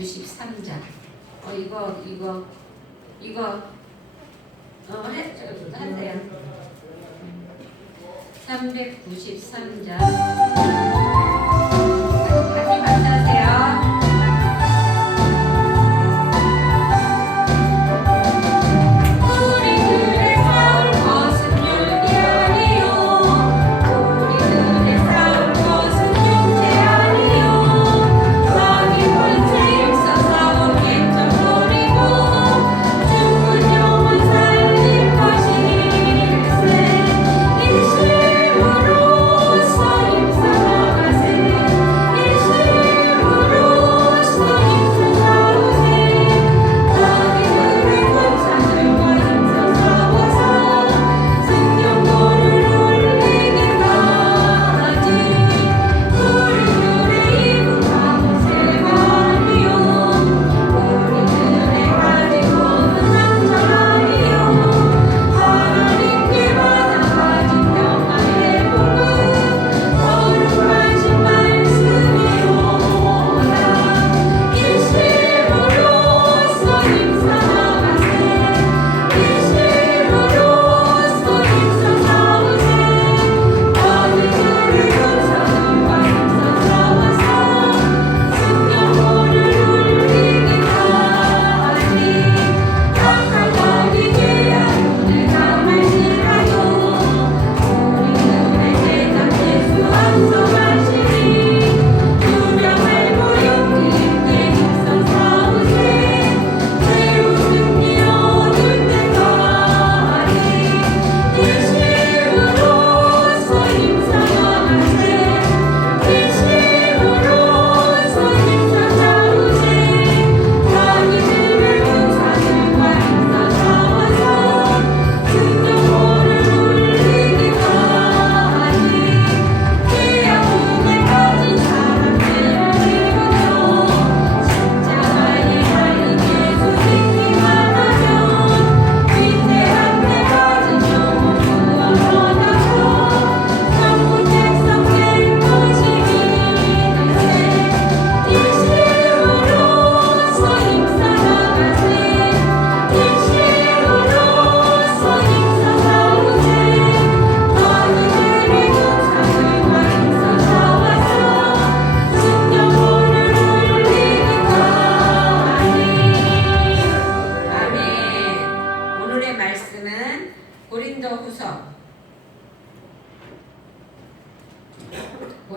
393장. 이거 하세요. 393장.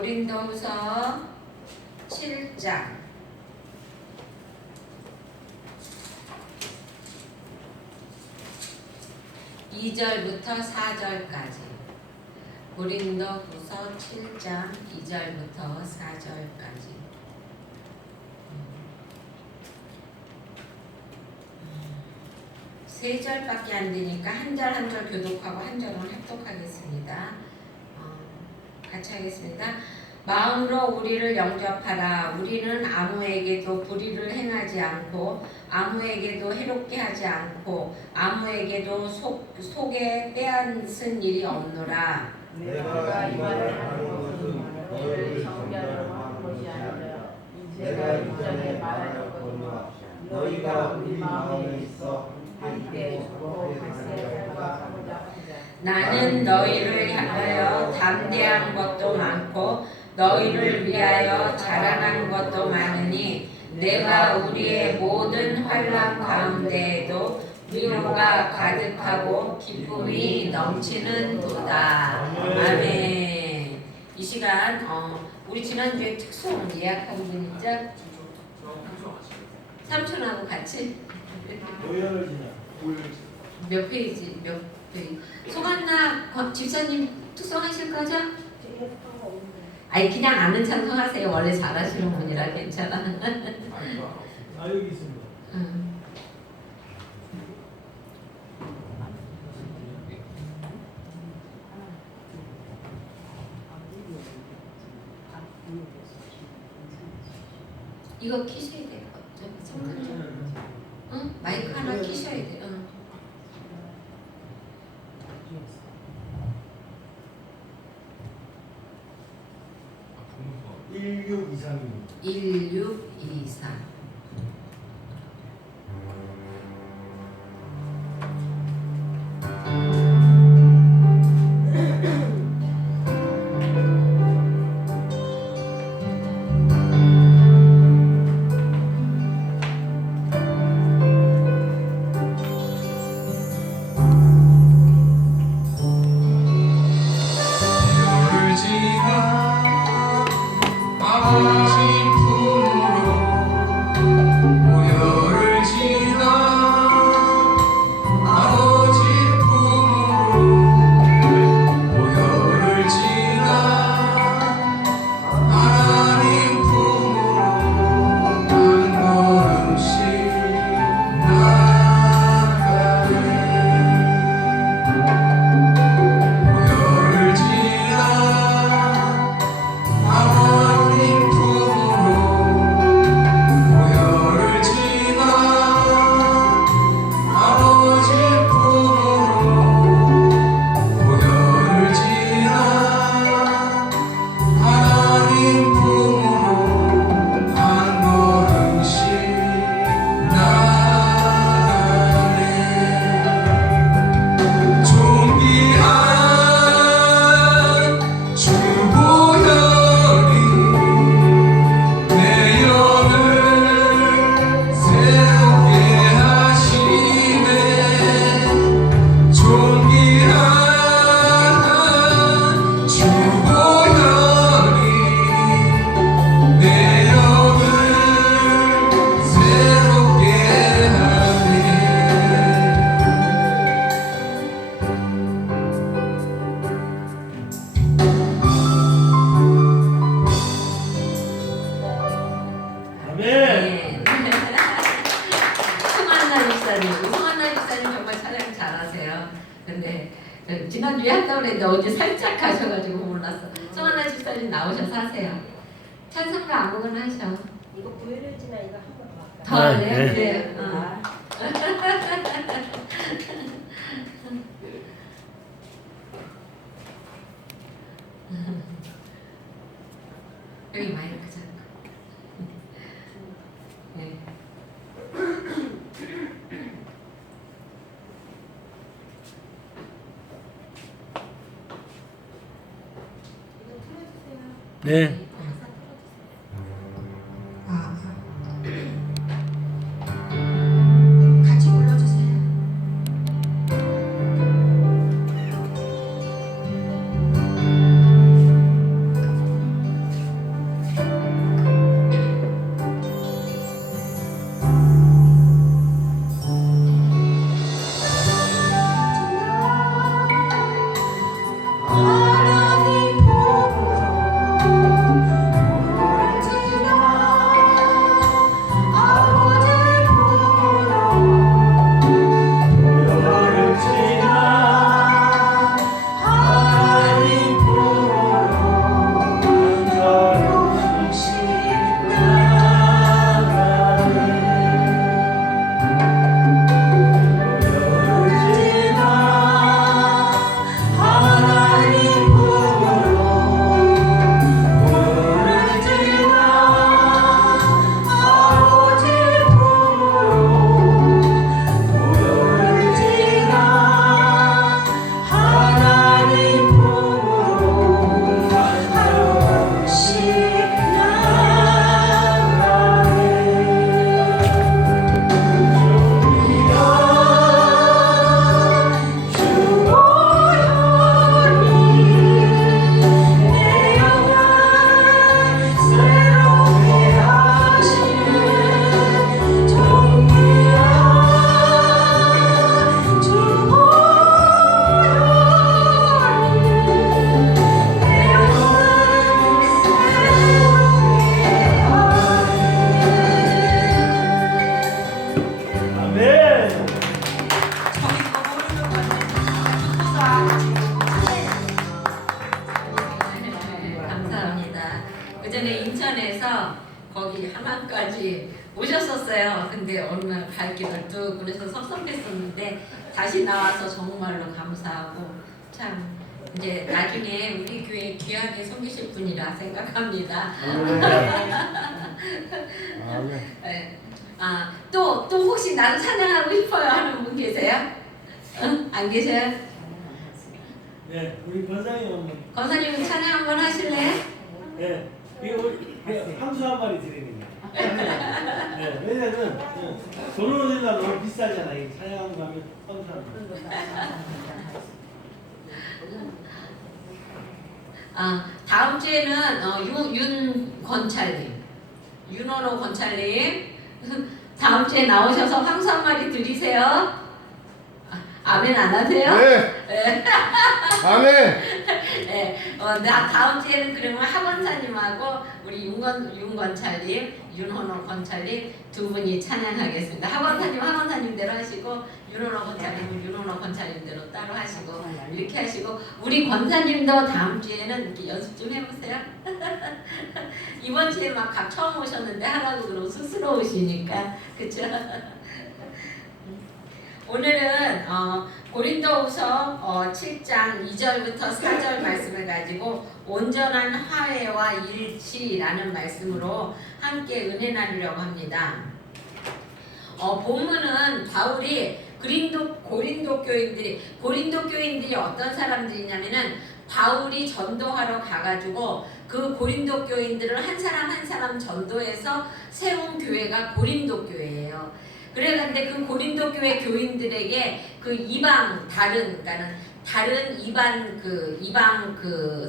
고린도후서 7장 2절부터 4절까지. 고린도후서 7장 2절부터 4절까지. 세 절밖에 안 되니까 한 절 한 절 교독하고 한 절은 합독하겠습니다. 같이 하겠습니다. 마음으로 우리를 영접하라. 우리는 아무에게도 불의를 행하지 않고 아무에게도 해롭게 하지 않고 아무에게도 속에 빼앗은 일이 없노라. 내가 이 말을 하는 것은 너희를 정죄하려고 하는 것이 아니라 내가 이전에 말하였거니와 너희가 우리 마음에 있어 함께 좋고 갈세하고자 하자. 나는 너희를 향하여 담대한 것도 많고 너희를 위하여 자랑한 것도 많으니 내가 우리의 모든 환난 가운데에도 위로가 가득하고 기쁨이 넘치는 도다. 아멘. 이 시간 우리 지난주에 특송 예약한 분 있죠? 삼촌하고 같이 몇 페이지? 몇 페이지? 송한나 집사님 특송하실 거죠? 아니 그냥 아는 찬송하세요. 원래 잘하시는 분이라 괜찮아. 여기 있습니다. 이거 키셔야 될 것 같죠? 성탄절. 응? 마이크 하나 키셔야 돼. 응. 아, 1623입니다. 1623. 지난주에 한다고 그랬는데 어제 살짝 가셔가지고 몰랐어. 송하나 집사님 나오셔서 하세요. 찬송가 아무거나 하셔. 이거 보여주지나 이거 한번 더 더 할까요? 네. 네. 여기 마이크 잡고. 네. 이거 틀어주세요. 네. 같이 불러주세요. 강남까지 오셨었어요. 근데 어느 날 갈 길을 뚝 그래서 섭섭했었는데 다시 나와서 정말로 감사하고 참 이제 나중에 우리 교회 귀하게 섬기실 분이라 생각합니다. 네. 또 혹시 나도 찬양하고 싶어요 하는 분 계세요? 응? 안 계세요? 네, 우리 권사님 한번. 권사님 찬양 한번 하실래요? 네, 이거 함수 한 마리 드리는 거예요. 네, 왜냐면 도로로가 너무 비싸잖아요. 이 찬양 가면 함수 한 마리. 다음 주에는 윤건찰님, 윤원호 건찰님 다음 주에 나오셔서 황수 한 마리 드리세요. 아멘 안 하세요? 네. 아멘. 네, 나 다음 주에는 그러면 하건사님하고 우리 윤건찰님, 윤헌호 건찰님 두 분이 찬양하겠습니다. 하건사님대로 하시고 윤헌호 건찰님은 윤헌호 건찰님대로 따로 하시고 이렇게 하시고 우리 권사님도 다음 주에는 이렇게 연습 좀 해보세요. 이번 주에 막 처음 오셨는데 하라고 그러고 쑥스러우시니까 그쵸? 오늘은 고린도후서 7장 2절부터 4절 말씀을 가지고 온전한 화해와 일치라는 말씀으로 함께 은혜 나누려고 합니다. 본문은 바울이 고린도 교인들이 어떤 사람들이냐면은 바울이 전도하러 가가지고 그 고린도 교인들을 한 사람 한 사람 전도해서 세운 교회가 고린도 교회예요. 그래는데 그 고린도 교회 교인들에게 그 다른 이방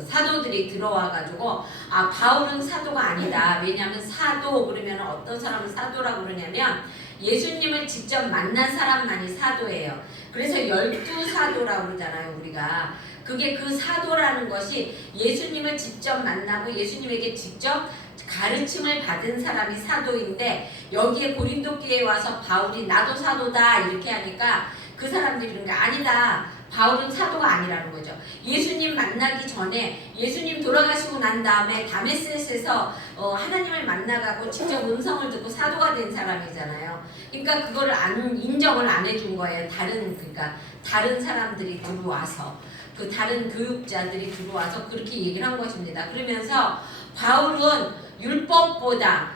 사도들이 들어와 가지고 바울은 사도가 아니다. 왜냐하면 사도 그러면 어떤 사람을 사도라고 그러냐면 예수님을 직접 만난 사람만이 사도예요. 그래서 12사도라고 그러잖아요, 우리가. 그게 그 사도라는 것이 예수님을 직접 만나고 예수님에게 직접 가르침을 받은 사람이 사도인데 여기에 고린도 교회에 와서 바울이 나도 사도다 이렇게 하니까 그 사람들이 그런 게 아니다. 바울은 사도가 아니라는 거죠. 예수님 만나기 전에 예수님 돌아가시고 난 다음에 다메섹에서 하나님을 만나가고 직접 음성을 듣고 사도가 된 사람이잖아요. 그러니까 그거를 인정을 안 해준 거예요. 다른 사람들이 들어와서 그 다른 교육자들이 들어와서 그렇게 얘기를 한 것입니다. 그러면서 바울은 율법보다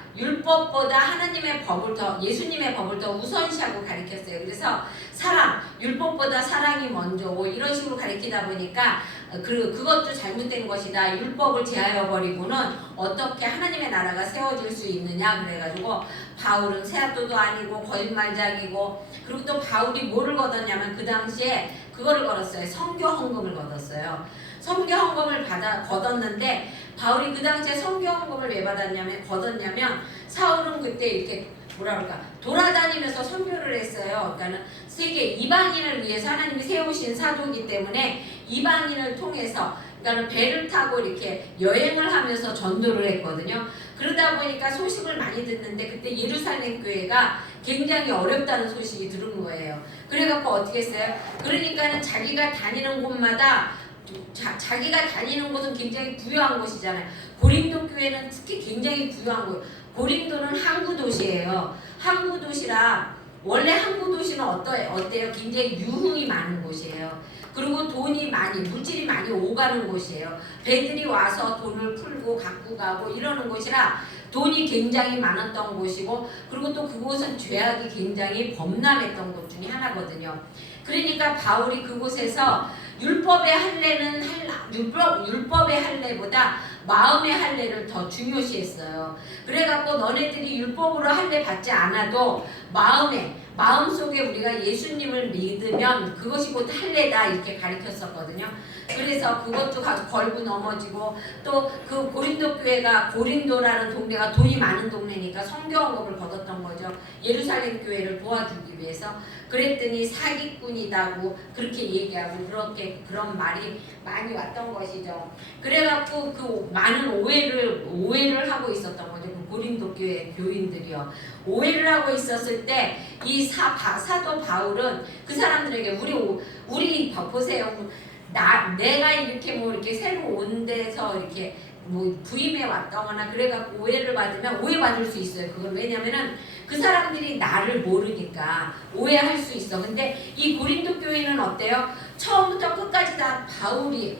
하나님의 법을 예수님의 법을 더 우선시하고 가르쳤어요. 그래서 율법보다 사랑이 먼저고 이런 식으로 가르치다 보니까 그것도 잘못된 것이다. 율법을 제하여 버리고는 어떻게 하나님의 나라가 세워질 수 있느냐 그래가지고 바울은 세아도도 아니고 거짓말장이고 그리고 또 바울이 뭐를 거뒀냐면 그 당시에 그거를 걸었어요. 선교 헌금을 거뒀어요. 선교 헌금을 거뒀는데 바울이 그 당시에 선교 헌금을 왜 거뒀냐면 사울은 그때 이렇게 돌아다니면서 선교를 했어요. 그러니까는 세계 이방인을 위해서 하나님이 세우신 사도이기 때문에 이방인을 통해서 그러니까 배를 타고 이렇게 여행을 하면서 전도를 했거든요. 그러다 보니까 소식을 많이 듣는데 그때 예루살렘 교회가 굉장히 어렵다는 소식이 들은 거예요. 그래갖고 어떻게 했어요? 그러니까는 자기가 다니는 곳은 굉장히 부유한 곳이잖아요. 고린도 교회는 특히 굉장히 부유한 곳. 고린도는 항구 도시예요. 항구 도시라 원래 항구 도시는 어때요? 굉장히 유흥이 많은 곳이에요. 그리고 물질이 많이 오가는 곳이에요. 배들이 와서 돈을 풀고 갖고 가고 이러는 곳이라 돈이 굉장히 많았던 곳이고 그리고 또 그곳은 죄악이 굉장히 범람했던 곳 중에 하나거든요. 그러니까 바울이 그곳에서 율법의 할례보다 마음의 할례를 더 중요시했어요. 그래갖고 너네들이 율법으로 할례 받지 않아도 마음속에 우리가 예수님을 믿으면 그것이 곧 할례다 이렇게 가르쳤었거든요. 그래서 그것도 걸고 넘어지고 또 그 고린도 교회가 고린도라는 동네가 돈이 많은 동네니까 선교헌금을 거뒀던 거죠. 예루살렘 교회를 도와주기 위해서. 그랬더니 사기꾼이다고 그렇게 얘기하고 그런 말이 많이 왔던 것이죠. 그래갖고 그 많은 오해를 하고 있었던 거죠. 그 고린도 교회 교인들이요. 오해를 하고 있었을 때 이 사도 바울은 그 사람들에게 우리 보세요. 내가 이렇게 뭐 이렇게 새로 온 데서 이렇게 뭐 부임해 왔다거나 그래갖고 오해를 받으면 오해받을 수 있어요. 그건 왜냐면은 그 사람들이 나를 모르니까 오해할 수 있어. 근데 이 고린도 교회는 어때요? 처음부터 끝까지 다 바울이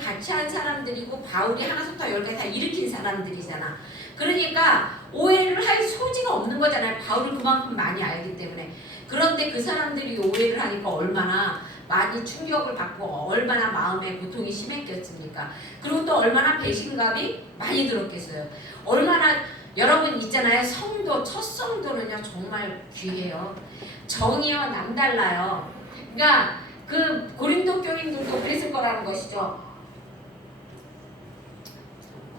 같이 한 사람들이고 바울이 하나부터 열까지 다 일으킨 사람들이잖아. 그러니까 오해를 할 소지가 없는 거잖아요. 바울을 그만큼 많이 알기 때문에. 그런데 그 사람들이 오해를 하니까 얼마나 많이 충격을 받고 얼마나 마음에 고통이 심했겠습니까? 그리고 또 얼마나 배신감이 많이 들었겠어요. 얼마나 여러분 있잖아요. 성도, 첫 성도는요 정말 귀해요. 정이요 남달라요. 그러니까 그 고린도 교인들도 그랬을 거라는 것이죠.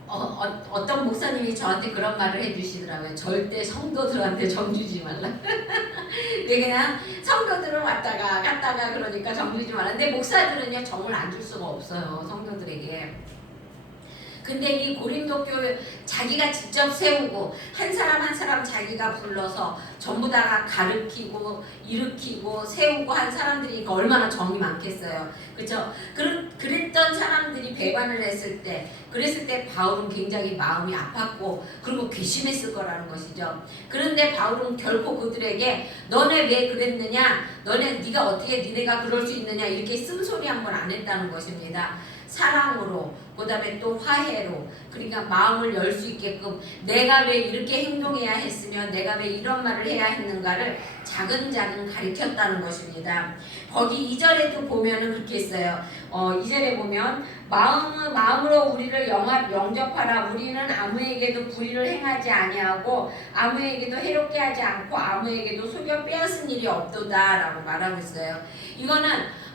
어떤 목사님이 저한테 그런 말을 해주시더라고요. 절대 성도들한테 정 주지 말라. 그냥 성도들은 왔다가 갔다가 그러니까 정 주지 말라. 근데 목사들은요 정을 안 줄 수가 없어요. 성도들에게. 근데 이 고린도 교회 자기가 직접 세우고 한 사람 한 사람 자기가 불러서 전부 다가 가르치고 일으키고 세우고 한 사람들이 얼마나 정이 많겠어요. 그렇죠? 그랬던 사람들이 배반을 그랬을 때 바울은 굉장히 마음이 아팠고 그리고 괘씸했을 거라는 것이죠. 그런데 바울은 결코 그들에게 너네 왜 그랬느냐, 네가 어떻게 니네가 그럴 수 있느냐 이렇게 쓴소리 한 번 안 했다는 것입니다. 사랑으로, 그 다음에 또 화해로, 그러니까 마음을 열 수 있게끔 내가 왜 이렇게 행동해야 했으며 내가 왜 이런 말을 해야 했는가를 차근차근 가르쳤다는 것입니다. 거기 2절에도 보면은 그렇게 했어요. 2절에 보면 마음으로 우리를 영접하라. 우리는 아무에게도 불의를 행하지 아니하고 아무에게도 해롭게 하지 않고 아무에게도 속여 빼앗은 일이 없도다 라고 말하고 있어요. 이거는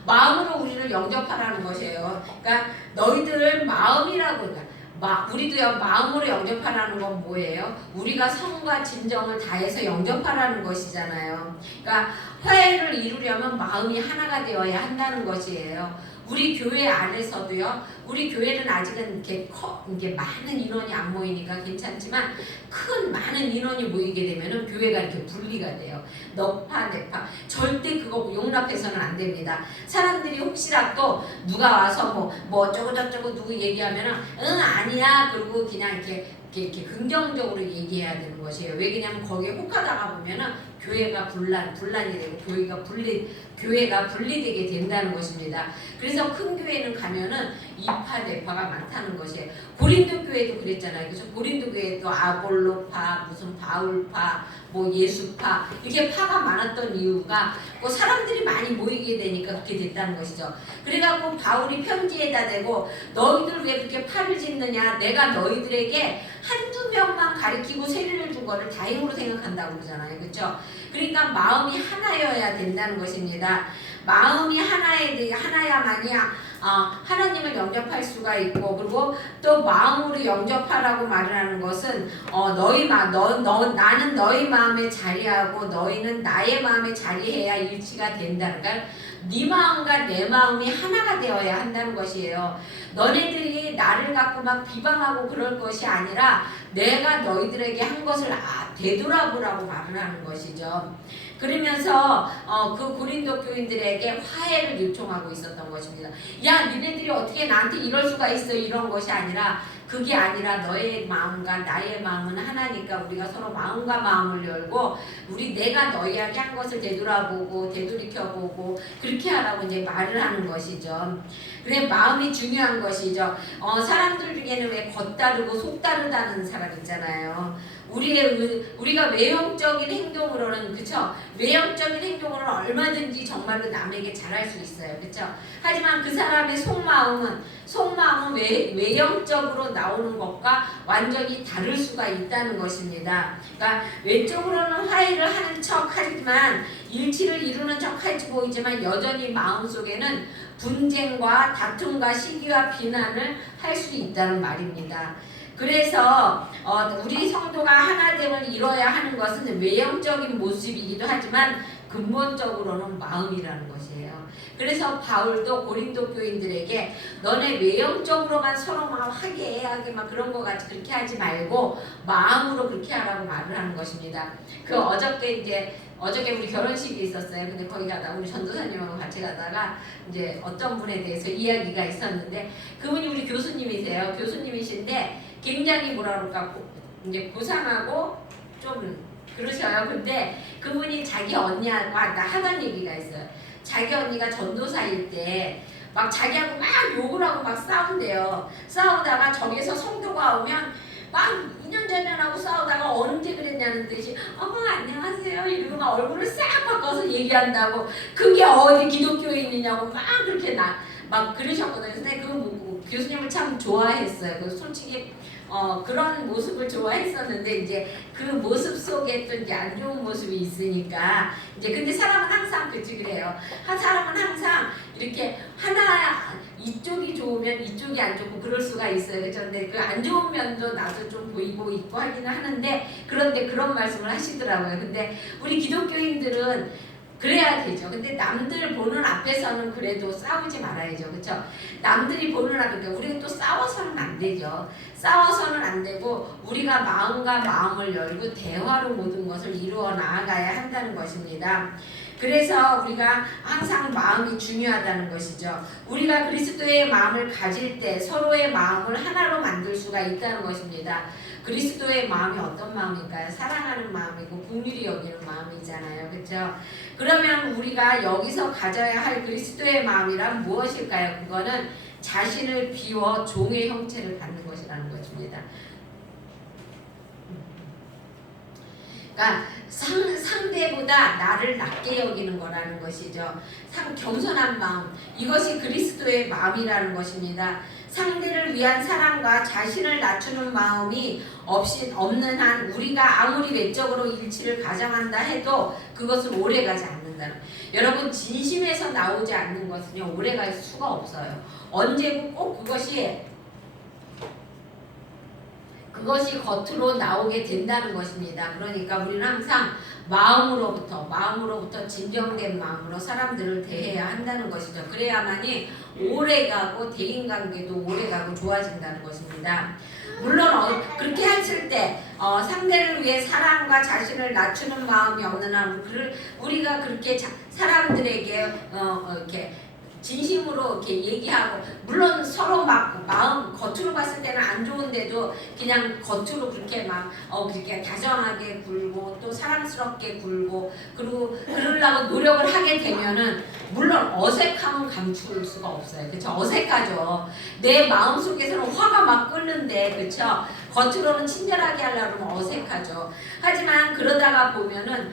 마음으로 우리를 영접하라는 것이에요. 그러니까 너희들 마음이라고, 우리도요 마음으로 영접하라는 건 뭐예요? 우리가 성과 진정을 다해서 영접하라는 것이잖아요. 그러니까 화해를 이루려면 마음이 하나가 되어야 한다는 것이에요. 우리 교회 안에서도요. 우리 교회는 아직은 이게 많은 인원이 안 모이니까 괜찮지만 많은 인원이 모이게 되면은 교회가 이렇게 분리가 돼요. 너파 내파 절대 그거 용납해서는 안 됩니다. 사람들이 혹시라도 누가 와서 뭐 어쩌고 저쩌고 누구 얘기하면은 아니야 그리고 그냥 이렇게 긍정적으로 얘기해야 되는 것이에요. 왜 그러냐면 거기에 혹하다가 보면은 교회가 분란이 되고 교회가 분리되게 된다는 것입니다. 그래서 큰 교회는 가면은 이파 내파가 많다는 것이에요. 고린도 교회도 그랬잖아요. 그래서 고린도 교회도 아볼로파, 무슨 바울파, 뭐 예수파 이렇게 파가 많았던 이유가 뭐 사람들이 많이 모이게 되니까 그렇게 됐다는 것이죠. 그래갖고 바울이 편지에다 대고 너희들 왜 그렇게 파를 짓느냐, 내가 너희들에게 한두 명만 가르치고 세례를 준 거를 다행으로 생각한다고 그러잖아요. 그렇죠? 그러니까 마음이 하나여야 된다는 것입니다. 마음이 하나야만이 하나님을 영접할 수가 있고, 그리고 또 마음으로 영접하라고 말을 하는 것은 나는 너희 마음에 자리하고 너희는 나의 마음에 자리해야 일치가 된다는 걸, 네 마음과 내 마음이 하나가 되어야 한다는 것이에요. 너네들이 나를 갖고 막 비방하고 그럴 것이 아니라 내가 너희들에게 한 것을 되돌아보라고 말을 하는 것이죠. 그러면서 그 고린도 교인들에게 화해를 요청하고 있었던 것입니다. 야, 니네들이 어떻게 나한테 이럴 수가 있어, 이런 것이 아니라, 그게 아니라 너의 마음과 나의 마음은 하나니까 우리가 서로 마음과 마음을 열고 내가 너희에게 한 것을 되돌아보고 되돌이켜보고 그렇게 하라고 이제 말을 하는 것이죠. 그래, 마음이 중요한 것이죠. 사람들 중에는 왜 겉다르고 속다르다는 사람 있잖아요. 우리가 외형적인 행동으로는, 그쵸? 외형적인 행동으로는 얼마든지 정말로 남에게 잘할 수 있어요. 그쵸? 하지만 그 사람의 속마음은 외형적으로 나오는 것과 완전히 다를 수가 있다는 것입니다. 그러니까 외적으로는 화해를 하는 척 하지만, 일치를 이루는 척 할지 보이지만 여전히 마음속에는 분쟁과 다툼과 시기와 비난을 할 수 있다는 말입니다. 그래서 우리 성도가 하나됨을 이뤄야 하는 것은 외형적인 모습이기도 하지만 근본적으로는 마음이라는 것이에요. 그래서 바울도 고린도 교인들에게 너네 외형적으로만 서로 막 화기애애하게 막 그런 거 같이 그렇게 하지 말고 마음으로 그렇게 하라고 말을 하는 것입니다. 어저께 이제 어저께 우리 결혼식이 있었어요. 근데 거기 가다 우리 전도사님하고 같이 가다가 이제 어떤 분에 대해서 이야기가 있었는데 그분이 우리 교수님이세요. 교수님이신데 굉장히 뭐라 그럴까 이제 고상하고 좀 그러셔요. 근데 그분이 자기 언니하고 하던 얘기가 있어요. 자기 언니가 전도사일 때 막 자기하고 막 욕을 하고 막 싸운대요. 싸우다가 저기서 성도가 오면 막 2년 전년하고 싸우다가 언제 그랬냐는 듯이 어머 안녕하세요 이러고 막 얼굴을 싹 바꿔서 얘기한다고 그게 어디 기독교인이냐고 막 그렇게 막 그러셨거든요. 근데 그 교수님을 참 좋아했어요. 그 솔직히 그런 모습을 좋아했었는데 이제 그 모습 속에 또 이제 안 좋은 모습이 있으니까 이제 근데 사람은 항상 그래요. 사람은 항상 이렇게 하나 이쪽이 좋으면 이쪽이 안 좋고 그럴 수가 있어요. 그렇죠? 근데 그 안 좋은 면도 나도 좀 보이고 있고 하기는 하는데 그런데 그런 말씀을 하시더라고요. 근데 우리 기독교인들은 그래야 되죠. 근데 남들 보는 앞에서는 그래도 싸우지 말아야죠. 그렇죠? 남들이 보는 앞에 우리가 또 싸워서는 안 되죠. 싸워서는 안 되고 우리가 마음과 마음을 열고 대화로 모든 것을 이루어 나아가야 한다는 것입니다. 그래서 우리가 항상 마음이 중요하다는 것이죠. 우리가 그리스도의 마음을 가질 때 서로의 마음을 하나로 만들 수가 있다는 것입니다. 그리스도의 마음이 어떤 마음일까요? 사랑하는 마음이고 긍휼히 여기는 마음이잖아요. 그렇죠? 그러면 우리가 여기서 가져야 할 그리스도의 마음이란 무엇일까요? 그거는 자신을 비워 종의 형체를 갖는 것이라는 것입니다. 그러니까 상대보다 나를 낮게 여기는 거라는 것이죠. 겸손한 마음, 이것이 그리스도의 마음이라는 것입니다. 상대를 위한 사랑과 자신을 낮추는 마음이 없는 한 우리가 아무리 외적으로 일치를 가정한다 해도 그것은 오래가지 않는다는. 여러분 진심에서 나오지 않는 것은요 오래갈 수가 없어요. 언제고 꼭 그것이 겉으로 나오게 된다는 것입니다. 그러니까 우리는 항상 마음으로부터 진정된 마음으로 사람들을 대해야 한다는 것이죠. 그래야만이 오래가고 대인관계도 오래가고 좋아진다는 것입니다. 물론 그렇게 했을 때 상대를 위해 사랑과 자신을 낮추는 마음이 없는 한 우리가 그렇게 사람들에게 이렇게 진심으로 이렇게 얘기하고 물론 서로 막 마음 겉으로 봤을 때는 안 좋은데도 그냥 겉으로 그렇게 그렇게 다정하게 굴고 또 사랑스럽게 굴고 그리고 그러려고 노력을 하게 되면은 물론 어색함은 감출 수가 없어요. 그렇죠? 어색하죠. 내 마음 속에서는 화가 막 끓는데 그렇죠? 겉으로는 친절하게 하려고 하면 어색하죠. 하지만 그러다가 보면은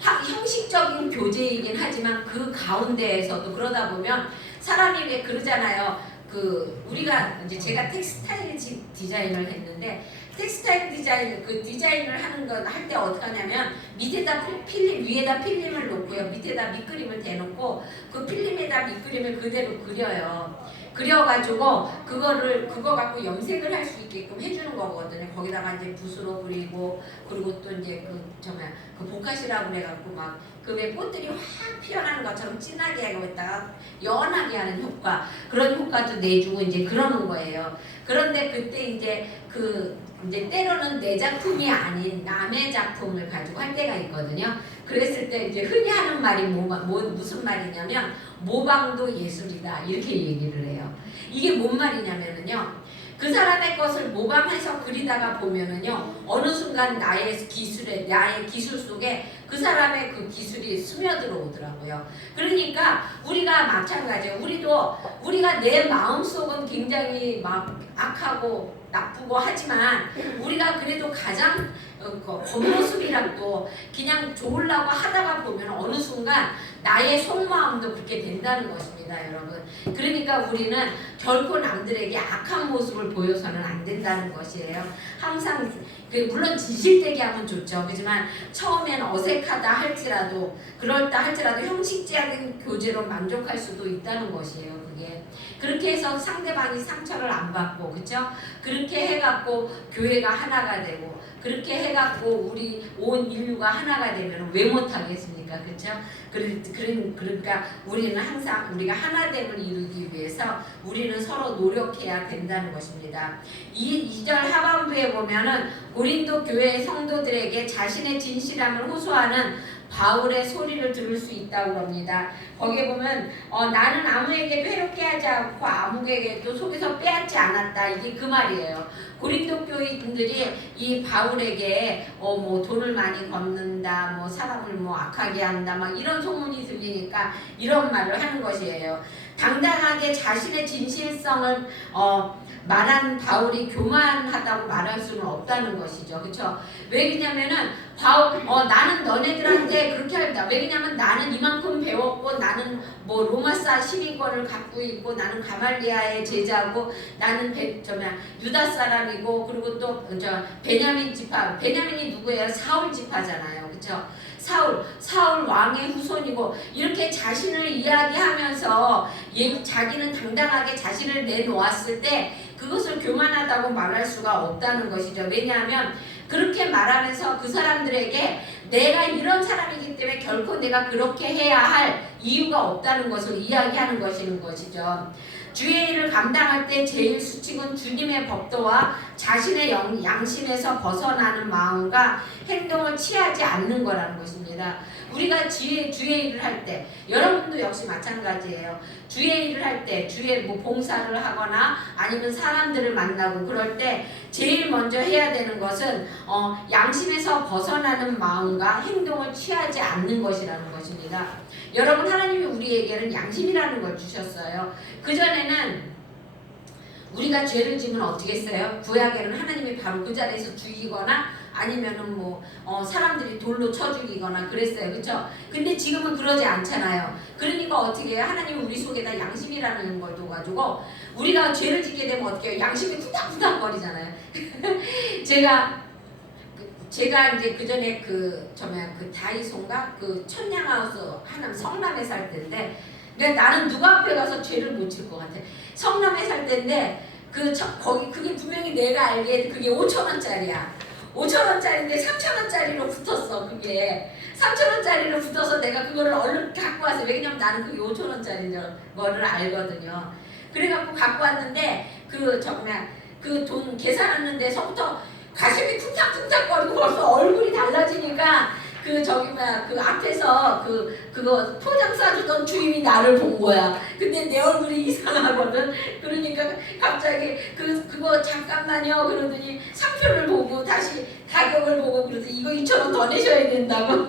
형식적인 교제이긴 하지만 그 가운데에서도 그러다 보면 사람이 왜 그러잖아요. 우리가 이제 제가 텍스타일 디자인을 했는데 텍스타일 디자인을 하는 거 할 때 어떻게 하냐면 밑에다 위에다 필름을 놓고요. 밑에다 밑그림을 대놓고 그 필름에다 밑그림을 그대로 그려요. 그려가지고 그거 갖고 염색을 할 수 있게끔 해주는 거거든요. 거기다가 이제 붓으로 그리고 그리고 또 이제 그 보카시라고 그래갖고 막 그 왜 꽃들이 확 피어나는 것처럼 진하게 하고 있다가 연하게 하는 효과 그런 효과도 내주고 이제 그러는 거예요. 그런데 그때 이제 이제 때로는 내 작품이 아닌 남의 작품을 가지고 할 때가 있거든요. 그랬을 때 이제 흔히 하는 말이 무슨 말이냐면 모방도 예술이다 이렇게 얘기를 해요. 이게 뭔 말이냐면은요. 그 사람의 것을 모방해서 그리다가 보면은요 어느 순간 나의 기술 속에 그 사람의 그 기술이 스며들어 오더라고요. 그러니까 우리가 마찬가지예요. 우리가 내 마음속은 굉장히 막 악하고 나쁘고 하지만 우리가 그래도 가장 겉모습이랑 또 그냥 좋으려고 하다가 보면 어느 순간 나의 속마음도 그렇게 된다는 것입니다, 여러분. 그러니까 우리는 결코 남들에게 악한 모습을 보여서는 안 된다는 것이에요. 항상 물론 지실되게 하면 좋죠. 그렇지만 처음엔 어색하다 할지라도 그럴다 할지라도 형식적인 교제로 만족할 수도 있다는 것이에요. 그렇게 해서 상대방이 상처를 안 받고 그렇죠? 그렇게 해갖고 교회가 하나가 되고 그렇게 해갖고 우리 온 인류가 하나가 되면 왜 못하겠습니까? 그렇죠? 그러니까 우리는 항상 우리가 하나됨을 이루기 위해서 우리는 서로 노력해야 된다는 것입니다. 2절 하반부에 보면은 고린도 교회 성도들에게 자신의 진실함을 호소하는 바울의 소리를 들을 수 있다고 합니다. 거기에 보면 나는 아무에게도 해롭게 하지 않고 아무에게도 속에서 빼앗지 않았다. 이게 그 말이에요. 고린도 교인들이 이 바울에게 뭐 돈을 많이 걷는다, 뭐 사람을 뭐 악하게 한다, 막 이런 소문이 들리니까 이런 말을 하는 것이에요. 당당하게 자신의 진실성을 말한 바울이 교만하다고 말할 수는 없다는 것이죠. 그렇죠? 왜냐면은 나는 너네들한테 그렇게 한다. 왜냐면 나는 이만큼 배웠고 나는 뭐 로마사 시민권을 갖고 있고 나는 가말리아의 제자고 나는 유다 사람이고 그리고 또 베냐민 지파. 베냐민이 누구예요? 사울 지파잖아요. 그렇죠? 사울 왕의 후손이고 이렇게 자신을 이야기하면서 자기는 당당하게 자신을 내놓았을 때 그것을 교만하다고 말할 수가 없다는 것이죠. 왜냐하면 그렇게 말하면서 그 사람들에게 내가 이런 사람이기 때문에 결코 내가 그렇게 해야 할 이유가 없다는 것을 이야기하는 것이죠. 주의 일을 감당할 때 제일 수칙은 주님의 법도와 자신의 양심에서 벗어나는 마음과 행동을 취하지 않는 거라는 것입니다. 우리가 주의 일을 할 때, 여러분도 역시 마찬가지예요. 주의 일을 할 때, 주의 뭐 봉사를 하거나 아니면 사람들을 만나고 그럴 때 제일 먼저 해야 되는 것은 양심에서 벗어나는 마음과 행동을 취하지 않는 것이라는 것입니다. 여러분, 하나님이 우리에게는 양심이라는 걸 주셨어요. 그전에는 우리가 죄를 지면 어떻게 했어요? 구약에는 하나님이 바로 그 자리에서 죽이거나 아니면은 뭐 사람들이 돌로 쳐 죽이거나 그랬어요. 그렇죠? 근데 지금은 그러지 않잖아요. 그러니까 어떻게 해요? 하나님이 우리 속에다 양심이라는 걸 둬가지고 우리가 죄를 짓게 되면 어떻게 해요? 양심이 쿵닥쿵닥 거리잖아요. 제가 이제 그 전에 그 다이소인가 그 천냥하우스 하남 성남에 살 때인데 나는 누가 앞에 가서 죄를 못 질 것 같아. 성남에 살 때인데 거기 그게 분명히 내가 알기에 그게 5,000원짜리야. 5,000원짜리인데 3,000원짜리로 붙었어. 그게 3,000원짜리로 붙어서 내가 그거를 얼른 갖고 왔어. 왜냐면 나는 그게 5,000원짜리인 거를 알거든요. 그래갖고 갖고 왔는데 그 돈 계산하는 데서부터 가슴이 쿵탁쿵탁거리고 벌써 얼굴이 달라지니까 그 앞에서 그거 포장 싸주던 주임이 나를 본 거야. 근데 내 얼굴이 이상하거든. 그러니까 갑자기 그거 잠깐만요. 그러더니 상표를 보고 다시 가격을 보고 그러더니 이거 2,000원 더 내셔야 된다고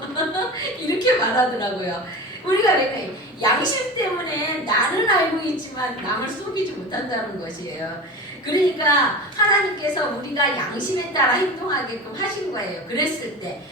이렇게 말하더라고요. 우리가 왜 양심 때문에 나는 알고 있지만 남을 속이지 못한다는 것이에요. 그러니까 하나님께서 우리가 양심에 따라 행동하게끔 하신 거예요. 그랬을 때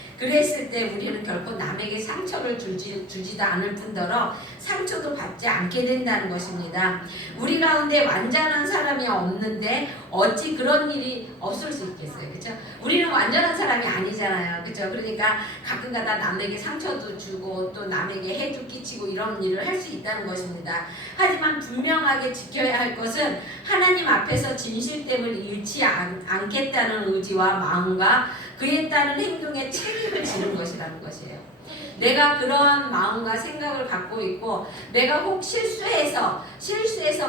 우리는 결코 남에게 상처를 주지도 않을 뿐더러 상처도 받지 않게 된다는 것입니다. 우리 가운데 완전한 사람이 없는데 어찌 그런 일이 없을 수 있겠어요. 그렇죠? 우리는 완전한 사람이 아니잖아요. 그렇죠? 그러니까 가끔가다 남에게 상처도 주고 또 남에게 해도 끼치고 이런 일을 할 수 있다는 것입니다. 하지만 분명하게 지켜야 할 것은 하나님 앞에서 진실됨을 잃지 않겠다는 의지와 마음과 그에 따른 행동에 책임을 지는 것이라는 것이에요. 내가 그러한 마음과 생각을 갖고 있고 내가 혹 실수해서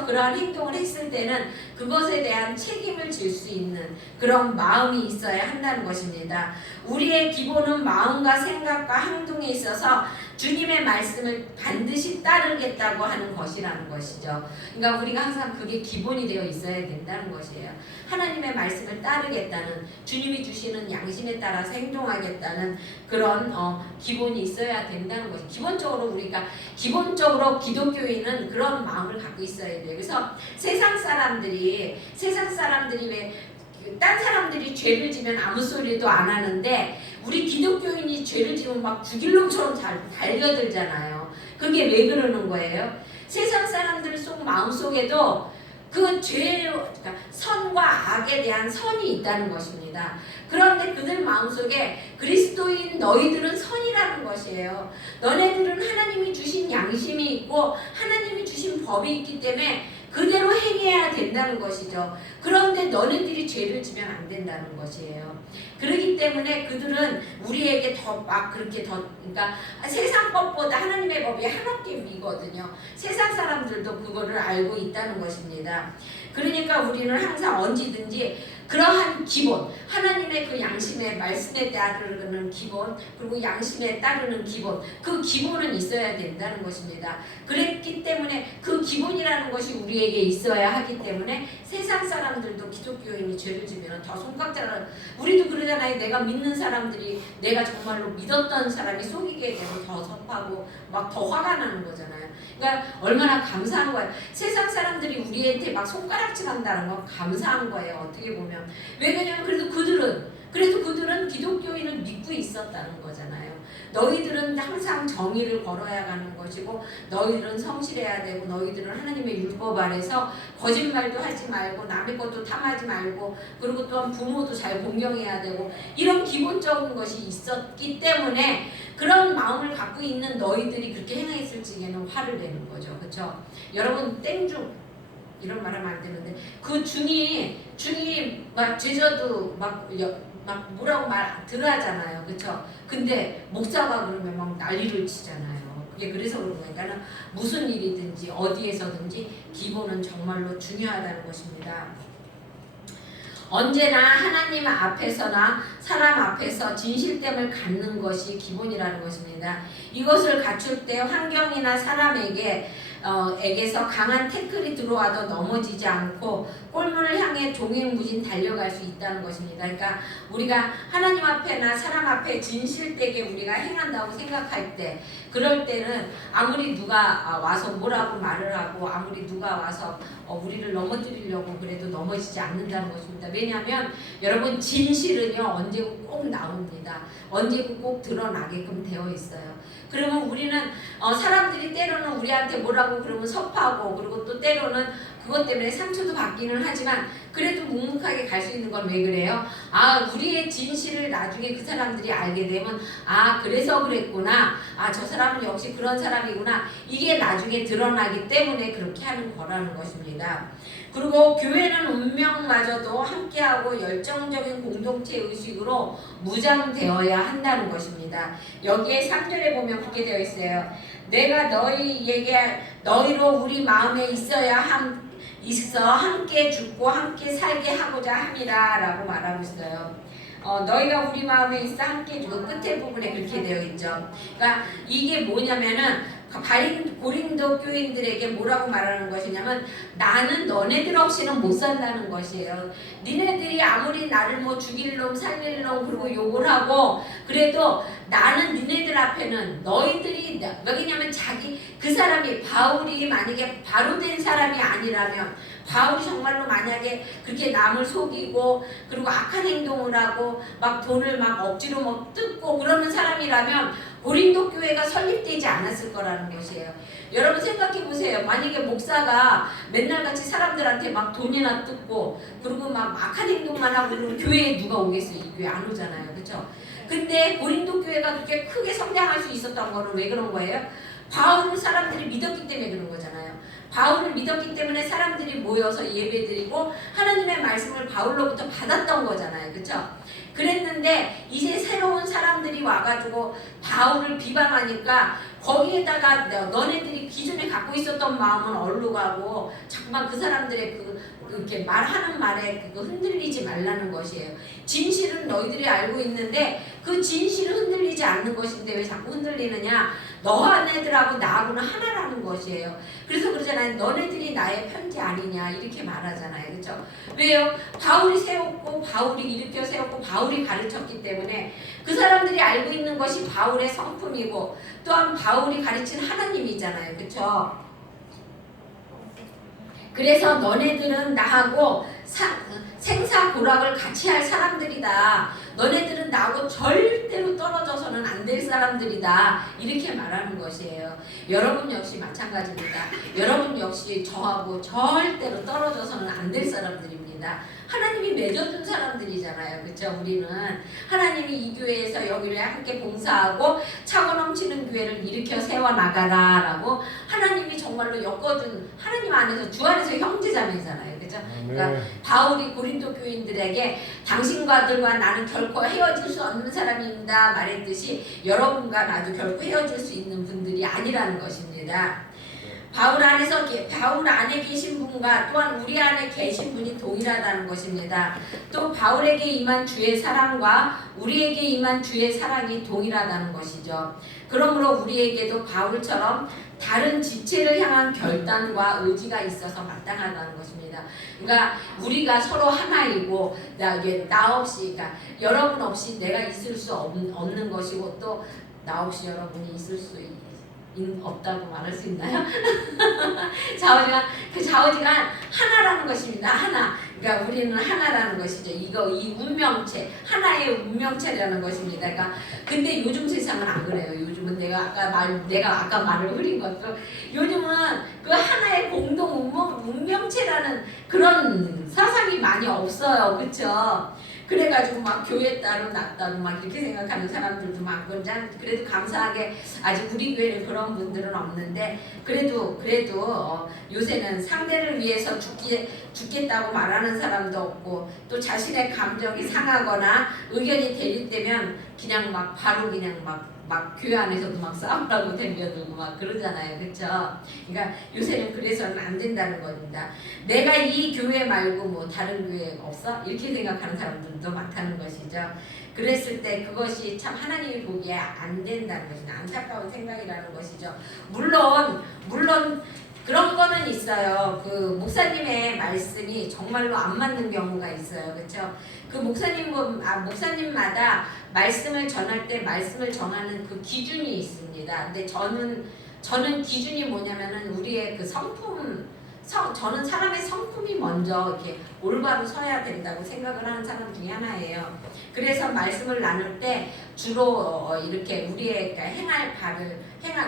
그러한 행동을 했을 때는 그것에 대한 책임을 질 수 있는 그런 마음이 있어야 한다는 것입니다. 우리의 기본은 마음과 생각과 행동에 있어서 주님의 말씀을 반드시 따르겠다고 하는 것이라는 것이죠. 그러니까 우리가 항상 그게 기본이 되어 있어야 된다는 것이에요. 하나님의 말씀을 따르겠다는, 주님이 주시는 양심에 따라서 행동하겠다는 그런 기본이 있어야 된다는 것이 기본적으로 기독교인은 그런 마음을 갖고 있어야 돼요. 그래서 세상 사람들이 왜 딴 사람들이 죄를 지면 아무 소리도 안 하는데 우리 기독교인이 죄를 지면 막 죽일 놈처럼 달려들잖아요. 그게 왜 그러는 거예요? 세상 사람들 마음속에도 그러니까 선과 악에 대한 선이 있다는 것입니다. 그런데 그들 마음속에 그리스도인 너희들은 선이라는 것이에요. 너네들은 하나님이 주신 양심이 있고 하나님이 주신 법이 있기 때문에 그대로 행해야 된다는 것이죠. 그런데 너네들이 죄를 지면 안 된다는 것이에요. 그렇기 때문에 그들은 우리에게 그러니까 세상 법보다 하나님의 법이 한없게 위거든요. 세상 사람들도 그거를 알고 있다는 것입니다. 그러니까 우리는 항상 언제든지 그러한 기본, 하나님의 그 양심의 말씀에 따르는 기본, 그리고 양심에 따르는 기본, 그 기본은 있어야 된다는 것입니다. 그랬기 때문에 그 기본이라는 것이 우리에게 있어야 하기 때문에 세상 사람들도 기독교인이 죄를 지면 더 손깍지를, 우리도 그러잖아요. 내가 믿는 사람들이 내가 정말로 믿었던 사람이 속이게 되면 더 섭하고 막 더 화가 나는 거잖아요. 그러니까 얼마나 감사한 거예요. 세상 사람들이 우리한테 막 손가락질 한다는 건 감사한 거예요. 어떻게 보면. 왜냐면 그래도 그들은 기독교인을 믿고 있었다는 거잖아요. 너희들은 항상 정의를 걸어야 하는 것이고 너희들은 성실해야 되고 너희들은 하나님의 율법 아래서 거짓말도 하지 말고 남의 것도 탐하지 말고 그리고 또한 부모도 잘 공경해야 되고 이런 기본적인 것이 있었기 때문에 그런 마음을 갖고 있는 너희들이 그렇게 행했을 적에는 화를 내는 거죠. 그렇죠? 여러분 땡중 이런 말 하면 안 되는데 그 중이 막 죄져도 막 뭐라고 말 들어하잖아요. 그렇죠? 근데 목사가 그러면 막 난리를 치잖아요. 그게 그래서 그런 거니까 무슨 일이든지 어디에서든지 기본은 정말로 중요하다는 것입니다. 언제나 하나님 앞에서나 사람 앞에서 진실됨을 갖는 것이 기본이라는 것입니다. 이것을 갖출 때 환경이나 사람에게 에게서 강한 태클이 들어와도 넘어지지 않고 골문을 향해 종횡무진 달려갈 수 있다는 것입니다. 그러니까 우리가 하나님 앞에나 사람 앞에 진실되게 우리가 행한다고 생각할 때 그럴 때는 아무리 누가 와서 뭐라고 말을 하고 아무리 누가 와서 우리를 넘어뜨리려고 그래도 넘어지지 않는다는 것입니다. 왜냐하면 여러분 진실은요 언제고 꼭 나옵니다. 언제고 꼭 드러나게끔 되어 있어요. 그러면 우리는 사람들이 때로는 우리한테 뭐라고 그러면 섭하고 그리고 또 때로는 그것 때문에 상처도 받기는 하지만 그래도 묵묵하게 갈 수 있는 건 왜 그래요? 우리의 진실을 나중에 그 사람들이 알게 되면 그래서 그랬구나. 저 사람은 역시 그런 사람이구나. 이게 나중에 드러나기 때문에 그렇게 하는 거라는 것입니다. 그리고 교회는 운명마저도 함께하고 열정적인 공동체 의식으로 무장되어야 한다는 것입니다. 여기에 3절에 보면 그렇게 되어 있어요. 내가 너희로 우리 마음에 있어 함께 죽고 함께 살게 하고자 함이라 라고 말하고 있어요. 너희가 우리 마음에 있어 함께 죽고 끝에 부분에 그렇게 되어 있죠. 그러니까 이게 뭐냐면은 고린도 교인들에게 뭐라고 말하는 것이냐면 나는 너네들 없이는 못 산다는 것이에요. 니네들이 아무리 나를 뭐 죽일 놈 살릴 놈 그리고 욕을 하고 그래도 나는 니네들 앞에는 너희들이 왜냐면 그 사람이 바울이 만약에 바로 된 사람이 아니라면 바울이 정말로 만약에 그렇게 남을 속이고 그리고 악한 행동을 하고 막 돈을 막 억지로 막 뜯고 그러는 사람이라면 고린도 교회가 설립되지 않았을 거라는 것이에요. 여러분 생각해 보세요. 만약에 목사가 맨날 같이 사람들한테 막 돈이나 뜯고 그리고 막 악한 행동만 하고 그러면 교회에 누가 오겠어요? 이 교회 안 오잖아요. 그렇죠? 근데 고린도 교회가 그렇게 크게 성장할 수 있었던 거는 왜 그런 거예요? 바울을 사람들이 믿었기 때문에 그런 거잖아요. 바울을 믿었기 때문에 사람들이 모여서 예배드리고 하나님의 말씀을 바울로부터 받았던 거잖아요. 그렇죠? 그랬는데 이제 새로운 사람들이 와가지고 바울을 비방하니까 거기에다가 너네들이 기존에 갖고 있었던 마음은 어디로 가고 자꾸만 그 사람들의 그렇게 말하는 말에 흔들리지 말라는 것이에요. 진실은 너희들이 알고 있는데 그 진실은 흔들리지 않는 것인데 왜 자꾸 흔들리느냐? 너네들하고 나하고는 하나라는 것이에요. 그래서 그러잖아요. 너네들이 나의 편지 아니냐 이렇게 말하잖아요. 그렇죠? 왜요? 바울이 세웠고 바울이 일으켜 세웠고 바울이 가르쳤기 때문에 그 사람들이 알고 있는 것이 바울의 성품이고 또한 바울이 가르친 하나님이잖아요. 그렇죠? 그래서 너네들은 나하고 생사고락을 같이 할 사람들이다. 너네들은 나하고 절대로 떨어져서는 안 될 사람들이다. 이렇게 말하는 것이에요. 여러분 역시 마찬가지입니다. 여러분 역시 저하고 절대로 떨어져서는 안 될 사람들입니다. 하나님이 맺어준 사람들이잖아요. 그렇죠? 우리는 하나님이 이 교회에서 여기를 함께 봉사하고 차고 넘치는 교회를 일으켜 세워나가라 라고 하나님이 정말로 엮어준 하나님 안에서 주 안에서 형제자매잖아요. 그렇죠? 그러니까 바울이 고린도 교인들에게 당신과들과 나는 결코 헤어질 수 없는 사람입니다 말했듯이 여러분과 나도 결코 헤어질 수 있는 분들이 아니라는 것입니다. 바울 안에 계신 분과 또한 우리 안에 계신 분이 동일하다는 것입니다. 또 바울에게 임한 주의 사랑과 우리에게 임한 주의 사랑이 동일하다는 것이죠. 그러므로 우리에게도 바울처럼 다른 지체를 향한 결단과 의지가 있어서 마땅하다는 것입니다. 그러니까 우리가 서로 하나이고 나 없이, 그러니까 여러분 없이 내가 있을 수 없는 것이고 또 나 없이 여러분이 있을 수 없다고 말할 수 있나요? 좌우지간 하나라는 것입니다. 하나. 그러니까 우리는 하나라는 것이죠. 이 운명체, 하나의 운명체라는 것입니다. 그러니까 근데 요즘 세상은 안 그래요. 요즘은 내가 아까 말을 흐린 것도 요즘은 그 하나의 공동 운명체라는 그런 사상이 많이 없어요. 그렇죠? 그래가지고 막 교회 따로 나 따로 막 이렇게 생각하는 사람들도 많고, 그래도 감사하게 아직 우리 교회는 그런 분들은 없는데 그래도 요새는 상대를 위해서 죽겠다고 말하는 사람도 없고 또 자신의 감정이 상하거나 의견이 대립되면 그냥 막 바로 그냥 막 교회 안에서도 막 싸우라고 덤벼들고 막 그러잖아요. 그렇죠? 그러니까 요새는 그래서는 안 된다는 겁니다. 내가 이 교회 말고 뭐 다른 교회 없어? 이렇게 생각하는 사람들도 많다는 것이죠. 그랬을 때 그것이 참 하나님이 보기에 안 된다는 것이죠. 안타까운 생각이라는 것이죠. 물론 그런 거는 있어요. 그 목사님의 말씀이 정말로 안 맞는 경우가 있어요. 그렇죠? 그 목사님마다 말씀을 전할 때 말씀을 정하는 그 기준이 있습니다. 근데 저는 기준이 뭐냐면은 우리의 그 저는 사람의 성품이 먼저 이렇게 올바로 서야 된다고 생각을 하는 사람 중에 하나예요. 그래서 말씀을 나눌 때 주로 이렇게 우리의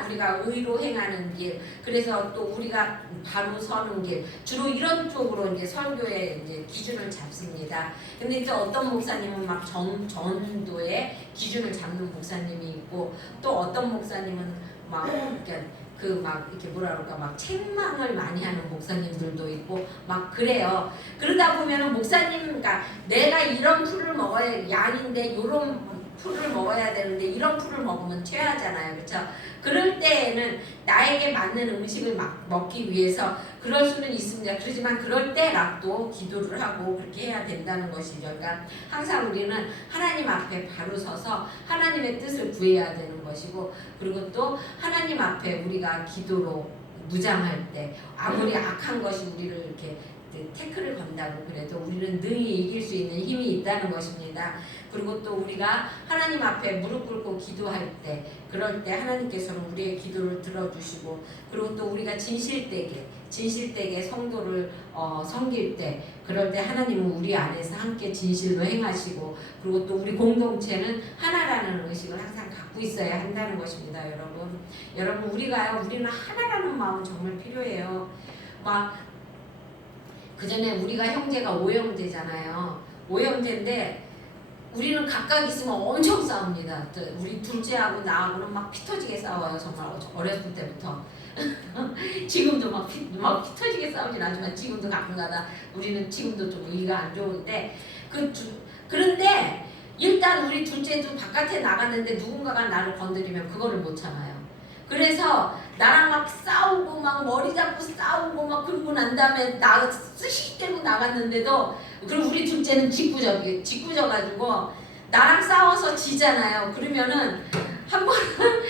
우리가 의로 행하는 길, 그래서 또 우리가 바로 서는 길, 주로 이런 쪽으로 이제 설교의 이제 기준을 잡습니다. 근데 이제 어떤 목사님은 막 전도의 기준을 잡는 목사님이 있고 또 어떤 목사님은 막 이렇게 뭐라 그럴까 막 책망을 많이 하는 목사님들도 있고 막 그래요. 그러다 보면은 그러니까 내가 이런 풀을 먹어야 양인데 이런 풀을 먹어야 되는데 이런 풀을 먹으면 퇴하잖아요. 그렇죠? 그럴 때에는 나에게 맞는 음식을 먹기 위해서 그럴 수는 있습니다. 그렇지만 그럴 때라도 기도를 하고 그렇게 해야 된다는 것이죠. 그러니까 항상 우리는 하나님 앞에 바로 서서 하나님의 뜻을 구해야 되는 것이고, 그리고 또 하나님 앞에 우리가 기도로 무장할 때 아무리 악한 것이 우리를 이렇게 태클을 건다고 그래도 우리는 능히 이길 수 있는 힘이 있다는 것입니다. 그리고 또 우리가 하나님 앞에 무릎 꿇고 기도할 때 그럴 때 하나님께서는 우리의 기도를 들어주시고, 그리고 또 우리가 진실되게 성도를 섬길 때 그럴 때 하나님은 우리 안에서 함께 진실로 행하시고, 그리고 또 우리 공동체는 하나라는 의식을 항상 갖고 있어야 한다는 것입니다. 여러분 우리는 하나라는 마음 정말 필요해요. 그 전에 우리가 형제가 5형제잖아요. 5형제인데 우리는 각각 있으면 엄청 싸웁니다. 우리 둘째하고 나하고는 막 피 터지게 싸워요. 정말 어렸을 때부터. 지금도 막 피 터지게 싸우진 않지만 지금도 가끔가다 우리는 지금도 좀 의가 안 좋은데 그런데 일단 우리 둘째도 바깥에 나갔는데 누군가가 나를 건드리면 그거를 못 참아요. 그래서 나랑 막 싸우고 막 머리 잡고 싸우고 막 그러고 난 다음에 쓰시대고 나갔는데도, 그리고 우리 둘째는 짓궂어가지고 나랑 싸워서 지잖아요. 그러면은 한 번은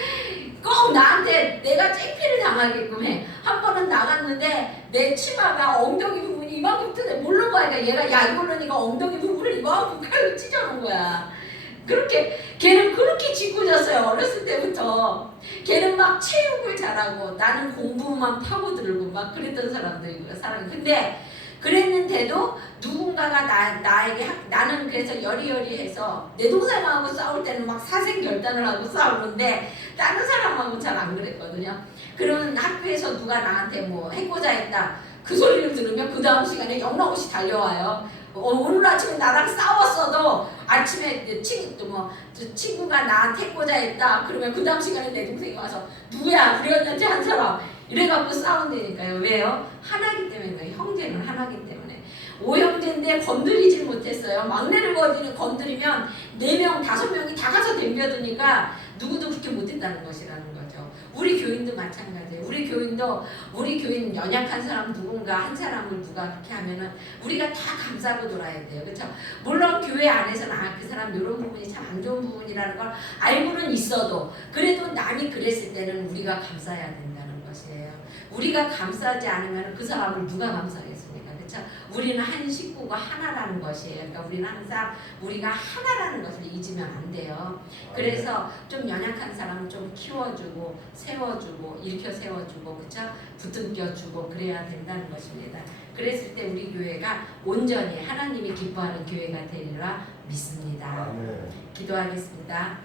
꼭 나한테 내가 쟁피를 당하게끔 해. 한 번은 나갔는데 내 치마가 엉덩이 부분이 이만큼 뜯어 모르는 거야. 그러니까 얘가 야 이걸로 네가 엉덩이 부분을 이만큼 칼로 찢어놓은 거야. 걔는 그렇게 짓궂었어요. 어렸을 때부터. 걔는 막 체육을 잘하고 나는 공부만 파고들고 막 그랬던 사람들이고요. 근데 그랬는데도 누군가가 나는 그래서 여리여리해서 내 동생하고 싸울 때는 막 사생결단을 하고 싸우는데 다른 사람하고 잘 안 그랬거든요. 그러면 학교에서 누가 나한테 뭐 해코자 했다 그 소리를 들으면 그 다음 시간에 영락없이 달려와요. 오늘 아침에 나랑 싸웠어도 아침에 친구가 나한테 해코자 했다 그러면 그 다음 시간에 내 동생이 와서 누구야 그랬는지 한 사람 이래갖고 싸운다니까요. 왜요? 하나기 때문에. 형제는 하나기 때문에. 5형제인데 건드리질 못했어요. 막내를 건드리면 4명, 5명이 다 가서 덤벼드니까 누구도 그렇게 못했다는 것이라는 거죠. 우리 교인도 마찬가지예요. 우리 교인 연약한 사람 누군가 한 사람을 누가 그렇게 하면은 우리가 다 감싸고 돌아야 돼요. 그렇죠? 물론 교회 안에서는 그 사람 이런 부분이 참 안 좋은 부분이라는 걸 알고는 있어도 그래도 남이 그랬을 때는 우리가 감싸야 된다는 것이에요. 우리가 감싸지 않으면 그 사람을 누가 감싸겠습니까? 그렇죠? 우리는 한 식구가 하나라는 것이에요. 그러니까 우리는 항상 우리가 하나라는 것을 잊으면 안 돼요. 그래서 좀 연약한 사람을 좀 키워주고 세워주고 일으켜 세워주고 그쵸? 붙들겨주고 그래야 된다는 것입니다. 그랬을 때 우리 교회가 온전히 하나님이 기뻐하는 교회가 되리라 믿습니다. 기도하겠습니다.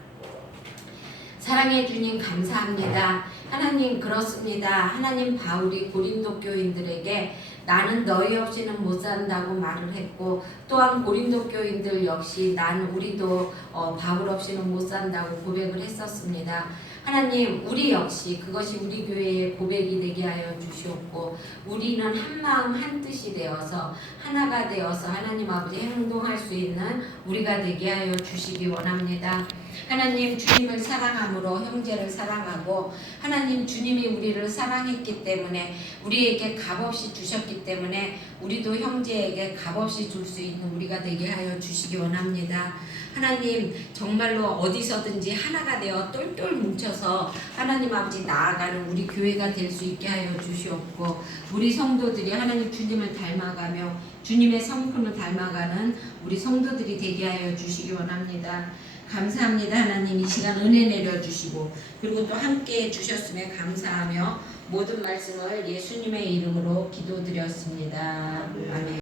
사랑해 주님 감사합니다. 하나님 그렇습니다. 하나님 바울이 고린도 교인들에게 나는 너희 없이는 못 산다고 말을 했고 또한 고린도 교인들 역시 우리도 바울 없이는 못 산다고 고백을 했었습니다. 하나님 우리 역시 그것이 우리 교회의 고백이 되게 하여 주시옵고 우리는 한 마음 한 뜻이 되어서 하나가 되어서 하나님 아버지 행동할 수 있는 우리가 되게 하여 주시기 원합니다. 하나님 주님을 사랑함으로 형제를 사랑하고 하나님 주님이 우리를 사랑했기 때문에 우리에게 값없이 주셨기 때문에 우리도 형제에게 값없이 줄 수 있는 우리가 되게 하여 주시기 원합니다. 하나님 정말로 어디서든지 하나가 되어 똘똘 뭉쳐서 하나님 아버지 나아가는 우리 교회가 될 수 있게 하여 주시옵고 우리 성도들이 하나님 주님을 닮아가며 주님의 성품을 닮아가는 우리 성도들이 되게 하여 주시기 원합니다. 감사합니다. 하나님 이 시간 은혜 내려주시고 그리고 또 함께 해주셨음에 감사하며 모든 말씀을 예수님의 이름으로 기도드렸습니다. 아멘.